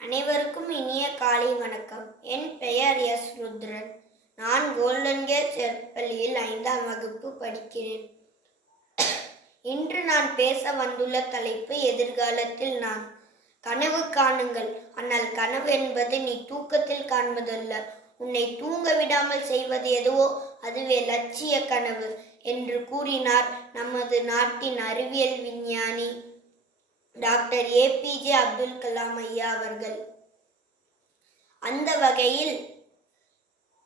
அனைவருக்கும் இனிய காலை வணக்கம். என் பெயர் எஸ். ருத்ரன். நான் கோல்டன் கேட் செற்பள்ளியில் ஐந்தாம் வகுப்பு படிக்கிறேன். இன்று நான் பேச வந்துள்ள தலைப்பு எதிர்காலத்தில் நான் கனவு காணுங்கள். ஆனால் கனவு என்பது நீ தூக்கத்தில் காண்பதல்ல. உன்னை தூங்க விடாமல் செய்வது எதுவோ அதுவே லட்சிய கனவு என்று கூறினார் நமது நாட்டின் அறிவியல் விஞ்ஞானி டாக்டர் ஏபிஜே அப்துல் கலாம் ஐயா அவர்கள். அந்த வகையில்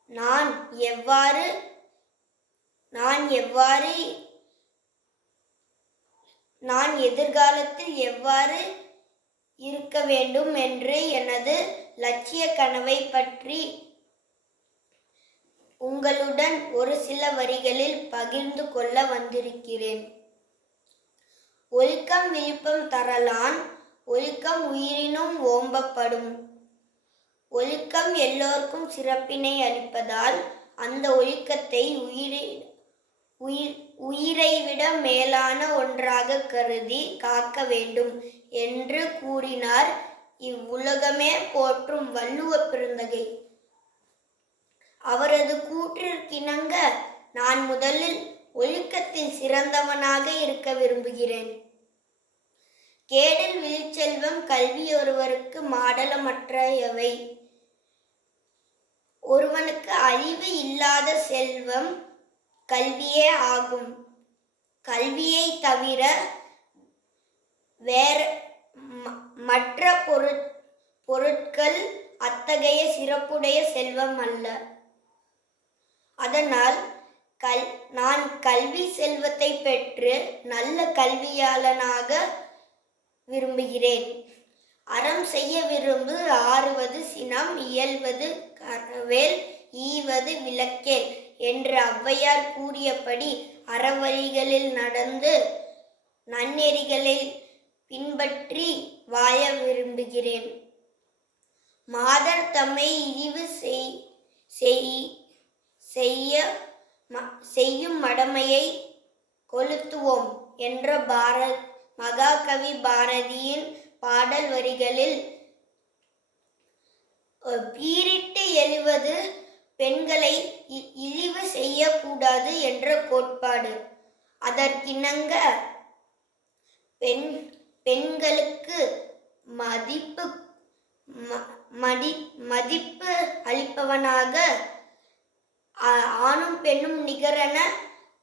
நான் எவ்வாறு நான் எவ்வாறு நான் எதிர்காலத்தில் எவ்வாறு இருக்க வேண்டும் என்று எனது லட்சிய கனவை பற்றி உங்களுடன் ஒரு சில வரிகளில் பகிர்ந்து கொள்ள வந்திருக்கிறேன். ஒழுக்கம் விழுப்பம் தரலான் ஒழுக்கம் உயிரினும் ஓம்பப்படும். ஒழுக்கம் எல்லோருக்கும் சிறப்பினை அளிப்பதால் அந்த ஒழுக்கத்தை உயிரி உயிர் உயிரை விட மேலான ஒன்றாக கருதி காக்க வேண்டும் என்று கூறினார். இவ்வுலகமே போற்றும் வள்ளுவ பெருந்தகை. அவரது கூற்றிற்கிணங்க நான் முதலில் ஒழுக்கத்தில் சிறந்தவனாக இருக்க விரும்புகிறேன். கேடல் விழிச்செல்வம் கல்வி ஒருவருக்கு மாடலமற்றையவை ஒருவனுக்கு அழிவு இல்லாத செல்வம் கல்வியே ஆகும். கல்வியை தவிர வேற ம- மற்ற பொருட் பொருட்கள் அத்தகைய சிறப்புடைய செல்வம் அல்ல. அதனால் கல் நான் கல்வி செல்வத்தை பெற்று நல்ல கல்வியாளனாக விரும்புகிறேன். அறம் செய்ய விரும்பு ஆறுவது சினம் இயல்வது கரவேல் ஈவது விளக்கேல் என்று ஔவையார் கூறியபடி அறவழிகளில் நடந்து நன்னெறிகளை பின்பற்றி வாழ விரும்புகிறேன். மாதர் தம்மை இழிவு செய் செய்- செய்ய செய்யும் மடமையை கொளுத்துவோம் என்ற பாரத் மகாகவி பாரதியின் பாடல் வரிகளில் பீரிட்டு எழுவது பெண்களை இ- இழிவு செய்யக்கூடாது என்ற கோட்பாடு. அதற்கிணங்க பெண் பெண்களுக்கு மதிப்பு ம- மதி மதிப்பு அளிப்பவனாக ஆணும் பெண்ணும் நிகரென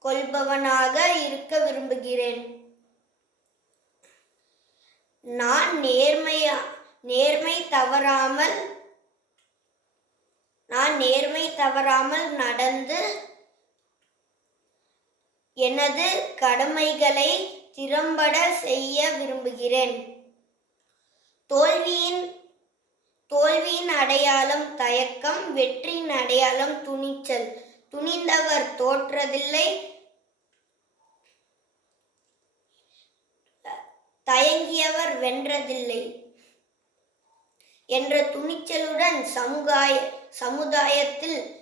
கொள்பவனாக இருக்க விரும்புகிறேன். நான் நேர்மையா நேர்மை தவறாமல் நான் நேர்மை தவறாமல் நடந்து எனது கடமைகளை திறம்பட செய்ய விரும்புகிறேன். தோல்வியின் தோல்வியின் அடையாளம் தயக்கம் வெற்றியின் அடையாளம் துணிச்சல். துணிந்தவர் தோற்றதில்லை. தயங்கியவர் வென்றதில்லை என்ற துணிச்சலுடன் சமுதாய சமுதாயத்தில்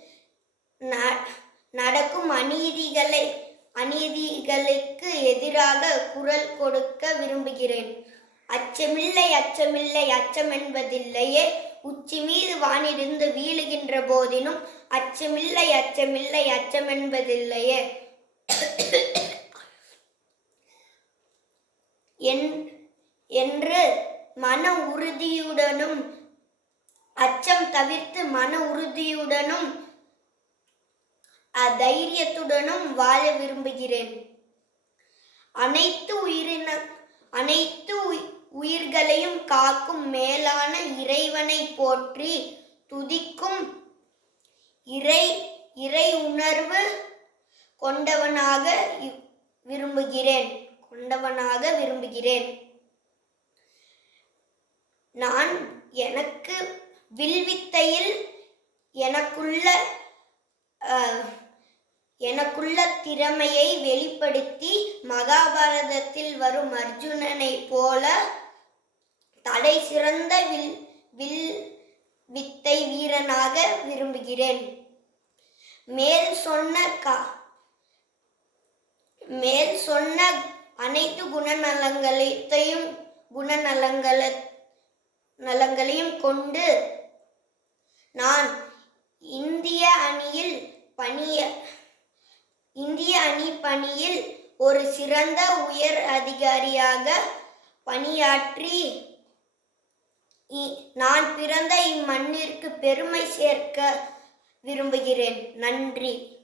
ந- நடக்கும் அநீதிகளை அநீதிகளுக்கு எதிராக குரல் கொடுக்க விரும்புகிறேன். அச்சமில்லை அச்சமில்லை அச்சம் என்பதில்லையே உச்சி மீது வானிருந்து வீழுகின்ற போதினும் அச்சமில்லை அச்சமில்லை அச்சம் என்பதில்லையே என்- என்று மன உறுதியுடனும் அச்சம் தவிர்த்து மன உறுதியுடனும் தைரியத்துடனும் வாழ விரும்புகிறேன். அனைத்து உயிரின அனைத்து காக்கும் மேலான இறைவனை போற்றி துதிக்கும் இறை இறை உணர்வு கொண்டவனாக விரும்புகிறேன் கொண்டவனாக விரும்புகிறேன். நான் எனக்கு வில்வித்தையில் எனக்குள்ள எனக்குள்ள திறமையை வெளிப்படுத்தி மகாபாரதத்தில் வரும் அர்ஜுனனை போல தலை சிறந்த வில் வில் வித்தை வீரனாக விரும்புகிறேன். மேல் சொன்ன கா மேல் சொன்ன அனைத்து குணநலங்களையும் குணநலங்கள நலங்களையும் கொண்டு நான் இந்திய அணியில் பணிய இந்திய அணி பணியில் ஒரு சிறந்த உயர் அதிகாரியாக பணியாற்றி நான் பிறந்த இம்மண்ணிற்கு பெருமை சேர்க்க விரும்புகிறேன். நன்றி.